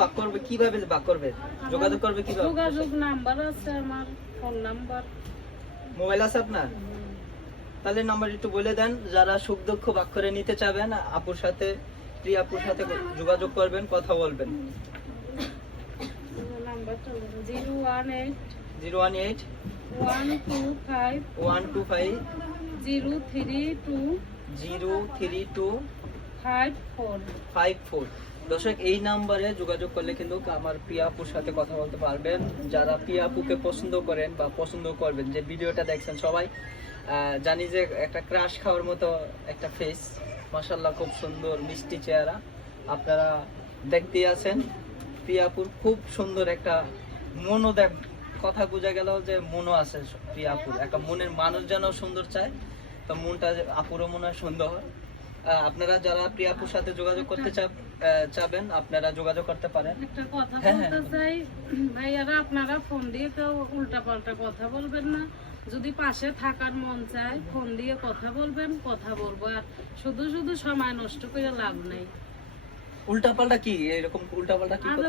বাক করবে কিভাবে, বাক করবে যোগাযোগ করবে কিভাবে? যোগাযোগ নাম্বার আছে আমার, ফোন নাম্বার। মোবাইল আছে আপনার? তাহলে নাম্বার একটু বলে দেন, যারা সুখ দুঃখ ভাগ করে নিতে চাবেন আপুর সাথে, প্রিয়া আপুর সাথে যোগাযোগ করবেন, কথা বলবেন। নাম্বারটা 018 018 125 125 032 032 54। 54। দর্শক, এই নাম্বারে যোগাযোগ করলে কিন্তু আমার প্রিয়া আপুর সাথে কথা বলতে পারবেন। যারা প্রিয়া আপুকে পছন্দ করেন বা পছন্দ করবেন, যে ভিডিওটা দেখছেন সবাই জানি যে একটা ক্রাশ খাওয়ার মতো একটা ফেস, মাশাআল্লাহ খুব সুন্দর মিষ্টি চেহারা, আপনারা দেখতেই আছেন। প্রিয়া আপুর খুব সুন্দর একটা মনও দেখ, কথা বোঝা গেল যে মনও আছে প্রিয়া আপুর, একটা মনের মানুষ যেন সুন্দর চায়, তো মনটা আপুরও মনে হয় সুন্দর। আপনারা যারা প্রিয়া আপুর সাথে যোগাযোগ করতে চাবেন আপনারা যোগাযোগ করতে পারেন। একটা কথা বলতে চাই ভাইয়ারা, আপনারা ফোন দিয়ে কেউ উল্টা পাল্টা কথা বলবেন না। যদি পাশে থাকার মন চায় ফোন দিয়ে কথা বলবেন, কথা বলবো। আর শুধু শুধু সময় নষ্ট করে লাভ নেই। উল্টাপাল্টা কি, এরকম উল্টাপাল্টা কি কথা?